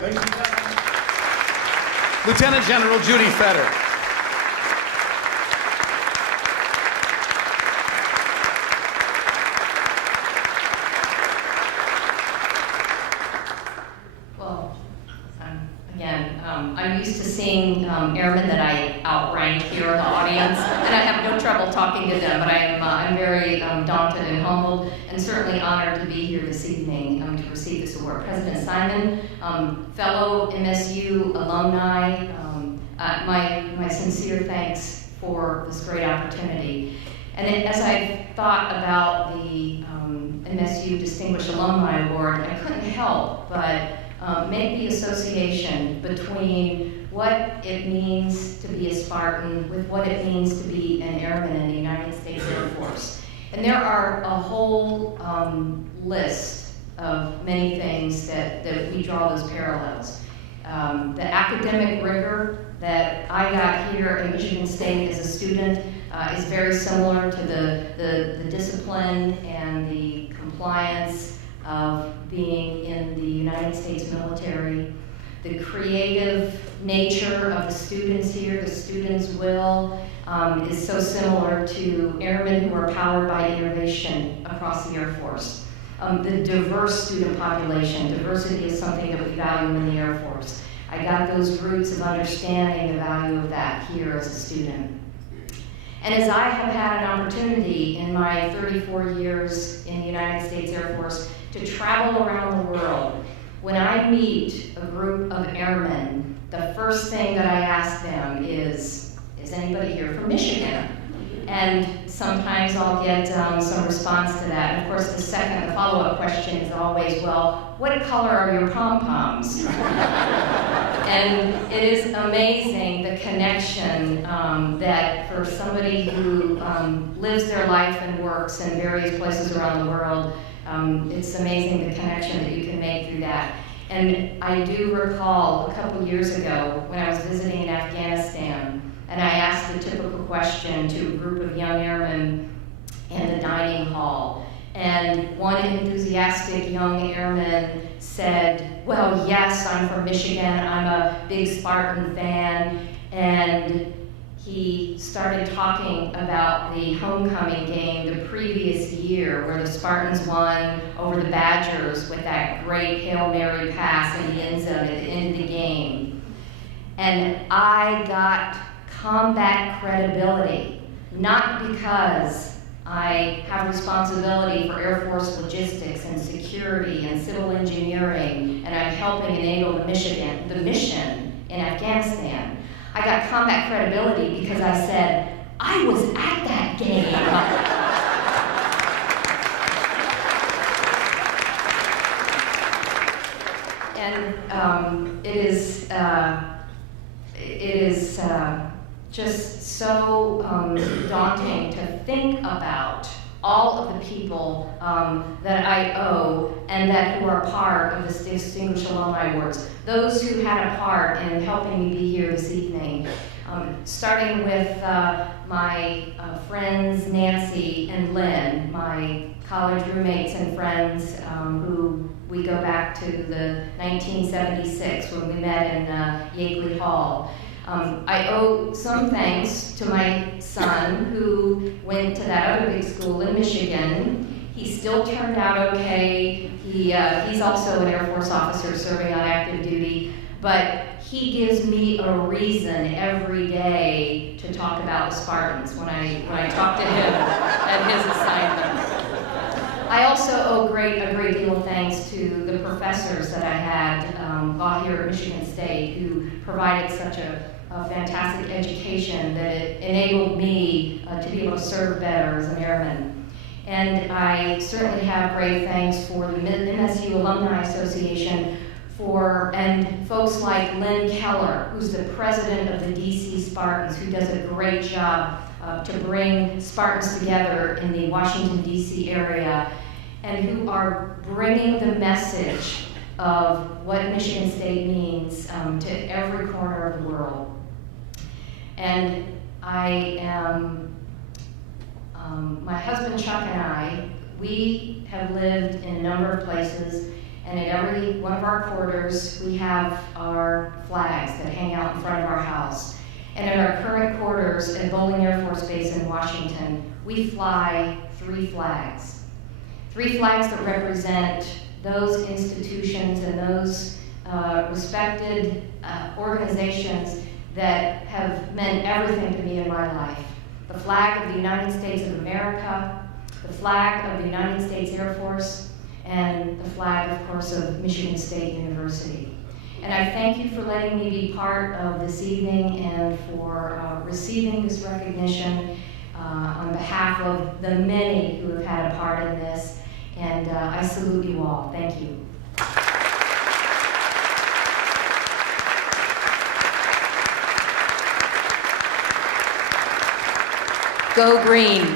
Thank you. Lieutenant General Judy Fetter. Well, I'm used to seeing airmen that I outrank here in the audience, and I have no trouble talking to them, but I'm very daunted and humbled, and certainly honored to be here this evening to receive this award. President Simon, fellow MSU alumni, my sincere thanks for this great opportunity. And as I've thought about the MSU Distinguished Alumni Award, I couldn't help but make the association between what it means to be a Spartan with what it means to be an airman in the United States Air Force. And there are a whole list of many things that we draw those parallels. The academic rigor that I got here at Michigan State as a student is very similar to the discipline and the compliance of being in the United States military. The creative nature of the students here, the students' will, is so similar to airmen who are powered by innovation across the Air Force. The diverse student population, diversity is something that we value in the Air Force. I got those roots of understanding the value of that here as a student. And as I have had an opportunity in my 34 years in the United States Air Force to travel around the world, when I meet a group of airmen, the first thing that I ask them is anybody here from Michigan? And sometimes I'll get some response to that. And of course, the follow-up question is always, well, what color are your pom-poms? And it is amazing the connection that for somebody who lives their life and works in various places around the world, it's amazing the connection that you can make through that. And I do recall a couple years ago when I was visiting in Afghanistan, and I asked the typical question to a group of young airmen in the dining hall. And one enthusiastic young airman said, well, yes, I'm from Michigan, I'm a big Spartan fan. And he started talking about the homecoming game the previous year where the Spartans won over the Badgers with that great Hail Mary pass in the end zone at the end of the game. And I got combat credibility, not because I have responsibility for Air Force logistics and security and civil engineering, and I'm helping enable the mission in Afghanistan. I got combat credibility because I said, I was at that game. And it is just so daunting to think about all of the people that I owe and that who are part of the Distinguished Alumni Awards. Those who had a part in helping me be here this evening. Starting with my friends Nancy and Lynn, my college roommates and friends who we go back to the 1976 when we met in Yakeley Hall. I owe some thanks to my son who went to that other big school in Michigan. He still turned out okay. He's also an Air Force officer serving on active duty, but he gives me a reason every day to talk about the Spartans when I talk to him at his assignment. I also owe a great deal of thanks to the professors that I had while here at Michigan State who provided such a fantastic education that it enabled me to be able to serve better as an airman. And I certainly have great thanks for the MSU Alumni Association and folks like Lynn Keller, who's the president of the DC Spartans, who does a great job to bring Spartans together in the Washington, DC area, and who are bringing the message of what Michigan State means to every corner of the world. And I am, my husband Chuck and I, we have lived in a number of places, And at every one of our quarters, we have our flags that hang out in front of our house. And in our current quarters at Bowling Air Force Base in Washington, we fly 3 flags. 3 flags that represent those institutions and those respected organizations that have meant everything to me in my life. The flag of the United States of America, the flag of the United States Air Force, and the flag, of course, of Michigan State University. And I thank you for letting me be part of this evening and for receiving this recognition on behalf of the many who have had a part in this. And I salute you all. Thank you. Go Green.